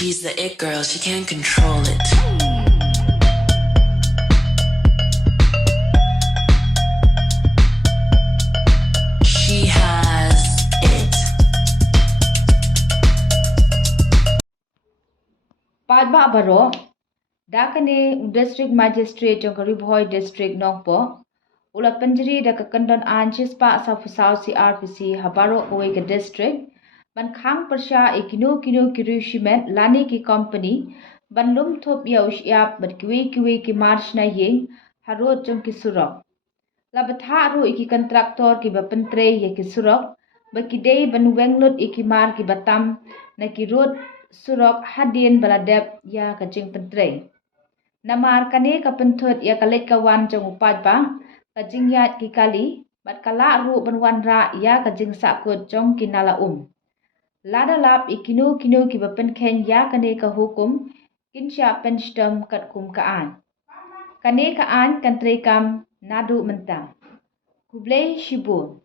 She's the it girl, she can't control it. She has it. Padba baro dakane district magistrate jong Riboy district nongpo ula penjeri da kekendon anjis pa sa fusau CRPC habaro kowe ke district ban khang persya ikino kino kirushiment lani ki company ban lum thop ya Shyiap ban kiwei ki march na yeng Harud jong ki Surok la batha ru iki kontraktor ki bapentre ye ki Surok ba kidei ban wenglot iki mar ki batam na ki road Surok hadin baladep ya kajing pentre namar kane kapenthut ya kalet kawan jong upat ba kajing yat ki kali bat kala ru ban wan ra ya kajing sakut jong kinala lada lap ikino kino ki bapen ken ya kane ka hukum kinsya penstem kat kum kaan kane kaan kan trekam nadu mentang kublai shibun